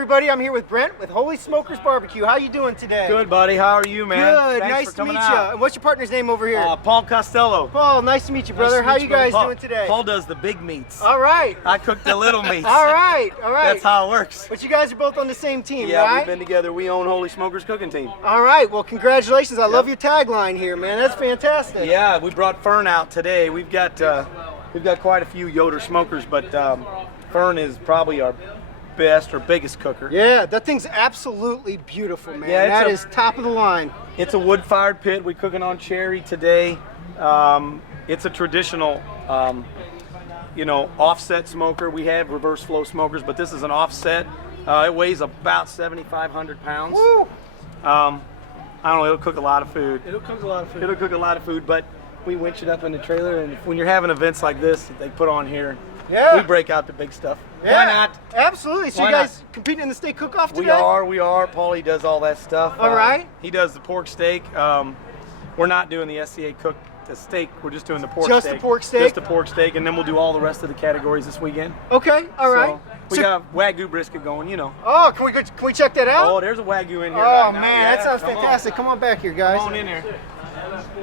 everybody. I'm here with Brent with Holy Smokers Barbecue. How you doing today? Good, buddy. How are you, man? Good. Thanks Nice for to coming meet out. you. And what's your partner's name over here? Paul Costello. Paul, nice to meet you, brother. Nice to How meet you brother. guys doing today? Paul does the big meats. All right. I cook the little meats. All right. All right. That's how it works. But you guys are both on the same team, Yeah, right? we've been together. We own Holy Smokers Cooking Team. All right. Well, congratulations. I love your tagline here, man. That's fantastic. Yeah, we brought Fern out today. We've got quite a few Yoder smokers, but Fern is probably our best or biggest cooker. Yeah, that thing's absolutely beautiful, man. Yeah, that is top of the line. It's a wood-fired pit. We're cooking on cherry today. It's a traditional, offset smoker. We have reverse flow smokers, but this is an offset. It weighs about 7,500 pounds. Woo! I don't know. It'll cook a lot of food. It'll cook a lot of food. It'll cook a lot of food, but we winch it up in the trailer, and when you're having events like this that they put on here, Yeah. we break out the big stuff. Yeah, Why not? Absolutely. So Why you guys competing in the steak cook-off today? We are. Paulie does all that stuff. All right. He does the pork steak. We're not doing the SCA cook the steak. We're just doing the pork Just steak. the pork steak? Just the pork steak, and then we'll do all the rest of the categories this weekend. Okay. All right. So we have Wagyu brisket going, Oh, can we check that out? Oh, there's a Wagyu in here. Oh right man, now. Yeah, that sounds come on. fantastic. Come on back here, guys. Come on in there.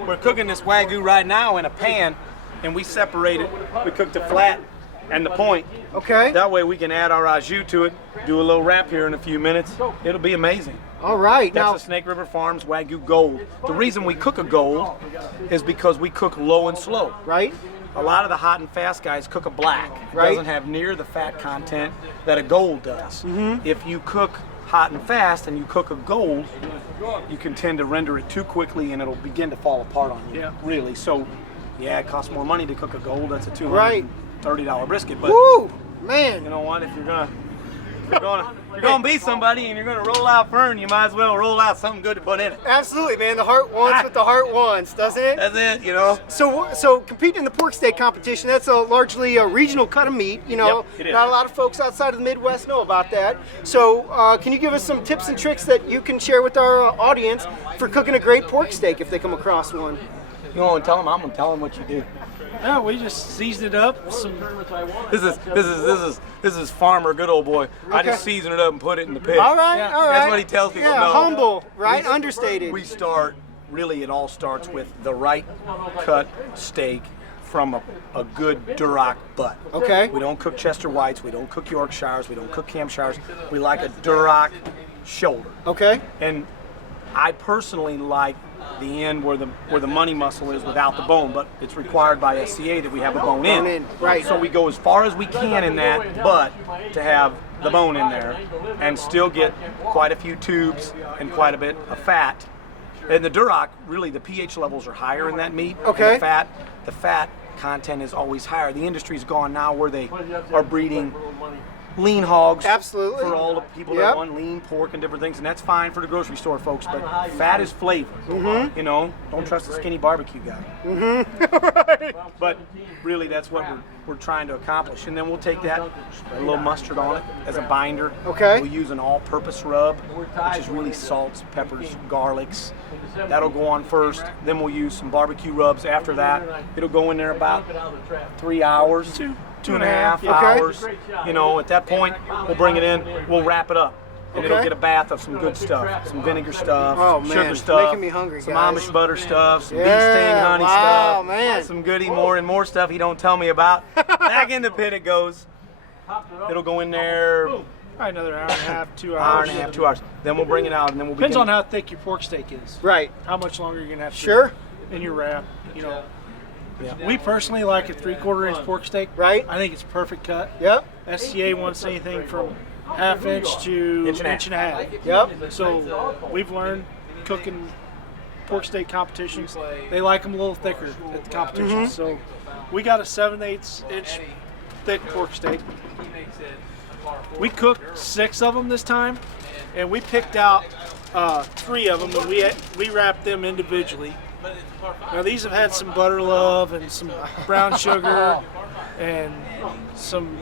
We're cooking this Wagyu right now in a pan, and we separate it. We cook the flat and the point. Okay. That way we can add our au jus to it, do a little wrap here in a few minutes. It'll be amazing. All right. That's Now, the Snake River Farms Wagyu Gold. The reason we cook a gold is because we cook low and slow. right? A lot of the hot and fast guys cook a black. It Right. doesn't have near the fat content that a gold does. Mm-hmm. If you cook hot and fast and you cook a gold, you can tend to render it too quickly and it'll begin to fall apart on you. Yeah. Really. So, yeah, it costs more money to cook a gold. That's a Right. $230 brisket. But Woo, man. you know what? If you're gonna be somebody and you're gonna roll out Fern, you might as well roll out something good to put in it. Absolutely, man. The heart wants what the heart wants, doesn't it? That's it, So competing in the pork steak competition, that's largely a regional cut of meat. Yep, it is. Not a lot of folks outside of the Midwest know about that. So can you give us some tips and tricks that you can share with our audience for cooking a great pork steak if they come across one? You want to tell them? I'm gonna tell them what you do. No, we just seasoned it up. This is farmer, good old boy. I just Okay. season it up and put it in the pit. All right, Yeah, all right. that's what he tells people. Yeah, No. humble, right? Understated. It all starts with the right cut steak from a good Duroc butt. Okay. We don't cook Chester Whites, we don't cook Yorkshires, we don't cook Hampshires. We like a Duroc shoulder. Okay. And I personally like the end where the money muscle is without the bone, but it's required by SCA that we have a bone Bone in, right. So we go as far as we can in that, but to have the bone in there and still get quite a few tubes and quite a bit of fat. And the Duroc, really the pH levels are higher in that meat. and Okay. The fat content is always higher. The industry's gone now where they are breeding lean hogs. Absolutely. For all the people Yep. that want lean pork and different things, and that's fine for the grocery store folks, but fat is flavor. Mm-hmm. Don't trust a skinny barbecue guy. But really that's what we're trying to accomplish. And then we'll take that, a little mustard on it as a binder. Okay. We'll use an all-purpose rub, which is really salts, peppers, garlics. That'll go on first. Then we'll use some barbecue rubs after that. It'll go in there about 3 hours, two and a half Okay. hours. At that point, we'll bring it in, we'll wrap it up. And it'll Okay. get a bath of some good stuff, some vinegar stuff, Oh, sugar man. stuff, Making me hungry, some guys. Amish butter stuff, some bee Yeah, sting honey wow, stuff, man. some goody more and more stuff he don't tell me about. Back in the pit it goes. It'll go in there Probably another hour and a half, 2 hour hours. and a half, 2 hours. Then we'll bring it out and then we'll Depends begin. on how thick your pork steak is. Right. How much longer you're gonna have to Sure. in your wrap. Yeah. We personally like a 3/4 inch pork steak. Right. I think it's perfect cut. Yep. SCA wants anything from ½ inch to Inch and a half. inch and a half. Yep. So we've learned cooking pork steak competitions, they like them a little thicker at the competitions. So we got a 7/8 inch thick pork steak. We cooked 6 of them this time, and we picked out 3 of them, and we wrapped them individually. Now these have had some butter love and some brown sugar and some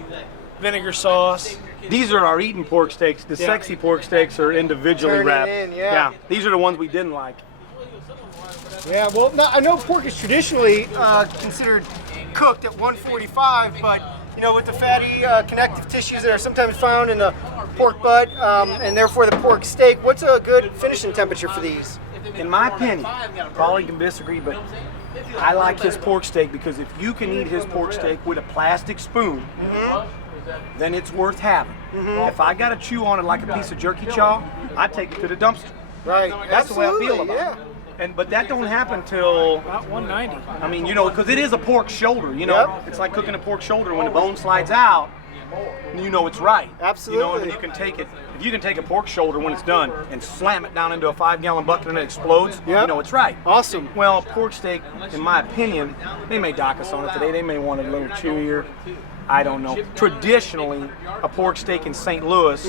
vinegar sauce. These are our eating pork steaks. The Yeah. sexy pork steaks are individually Turn it wrapped. in, yeah. These are the ones we didn't like. Yeah, well, I know pork is traditionally considered cooked at 145, but you know, with the fatty connective tissues that are sometimes found in the pork butt and therefore the pork steak, what's a good finishing temperature for these? In my opinion, probably can disagree, but I like his pork steak because if you can eat his pork steak with a plastic spoon, then it's worth having. If I got to chew on it like a piece of jerky chaw, I take it to the dumpster. Right. That's the way I feel Absolutely, about it. But that don't happen till, About 190. I mean, you know, because it is a pork shoulder. You know, Yep. it's like cooking a pork shoulder. When the bone slides out, you know it's right. Absolutely. You know, and you can take it. If you can take a pork shoulder when it's done and slam it down into a 5-gallon bucket and it explodes, Yep. you know it's right. Awesome. Well, pork steak, in my opinion, they may dock us on it today. They may want it a little chewier. I don't know. Traditionally, a pork steak in St. Louis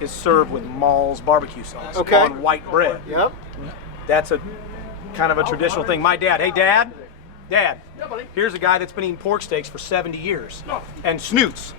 is served with Mall's barbecue sauce Okay. on white bread. Yep. That's a kind of a traditional thing. My dad, hey Dad, here's a guy that's been eating pork steaks for 70 years and snoots.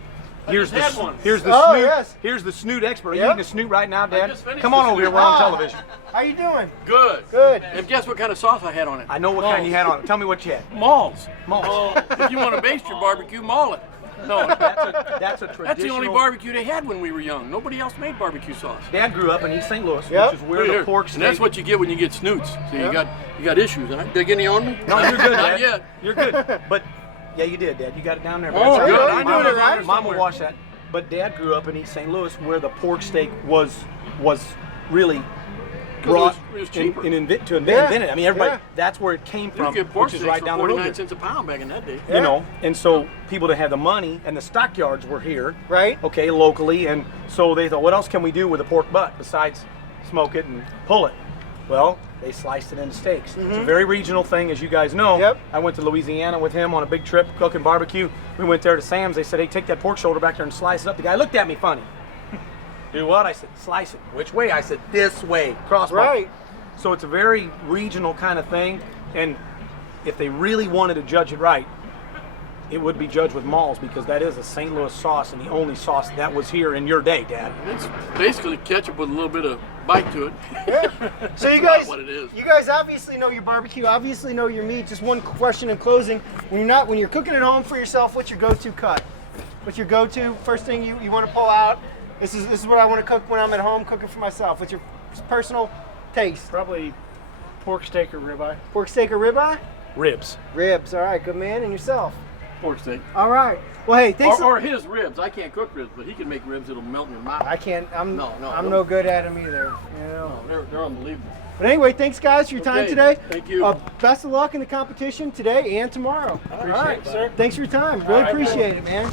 Here's the had one. here's the Oh, snoot. yes. Here's the snoot expert. Are you Yep. eating a snoot right now, Dad? just finished Come on the over here. snoot. We're on Ah. television. How you doing? Good. Good. And guess what kind of sauce I had on it? I know what kind you had on it. Tell me what you had. Malls. Malls. If you want to baste your barbecue, maul it. No, That's a traditional. that's the only barbecue they had when we were young. Nobody else made barbecue sauce. Dad grew up in East St. Louis, Yep. which is where the pork steak. And that's what you get when you get snoots. So Yep. you got issues. Did I dig any on me? No, you're good, Not Dad. yet. You're good. But yeah, you did, Dad. You got it down there. Oh, That's good. all I knew Mom it will- right. Mom will watch that. But Dad grew up in East St. Louis, where the pork steak was really brought it was cheaper. to invent Yeah. it. I mean, everybody. Yeah. That's where it came You from, could get pork which is steaks right for down the road. 49 here. cents a pound back in that day. You know, and so people that had the money and the stockyards were here, Right. okay, locally, and so they thought, what else can we do with a pork butt besides smoke it and pull it? Well, they sliced it into steaks. It's a very regional thing, as you guys know. Yep. I went to Louisiana with him on a big trip cooking barbecue. We went there to Sam's. They said, hey, take that pork shoulder back there and slice it up. The guy looked at me funny. Do what? I said, slice it. Which way? I said, this way. Crossbar. Right. So it's a very regional kind of thing, and if they really wanted to judge it right, it would be judged with Mall's because that is a St. Louis sauce and the only sauce that was here in your day, Dad. It's basically ketchup with a little bit of bite to it. So you That's guys, what it is. you guys obviously know your barbecue, obviously know your meat. Just one question in closing: when you're cooking at home for yourself, what's your go-to cut? What's your go-to first thing you want to pull out? This is what I want to cook when I'm at home cooking for myself. What's your personal taste? Probably pork steak or ribeye. Pork steak or ribeye? Ribs. Ribs. All right, good man. And yourself? Pork steak. All right. Well, hey, thanks. Or his ribs. I can't cook ribs, but he can make ribs that'll melt in your mouth. I can't. I'm No, I'm no good at them either. You know. They're unbelievable. But anyway, thanks guys for your time Okay, today. thank you. Best of luck in the competition today and tomorrow. All right, it, sir. Thanks for your time. Really appreciate it, man.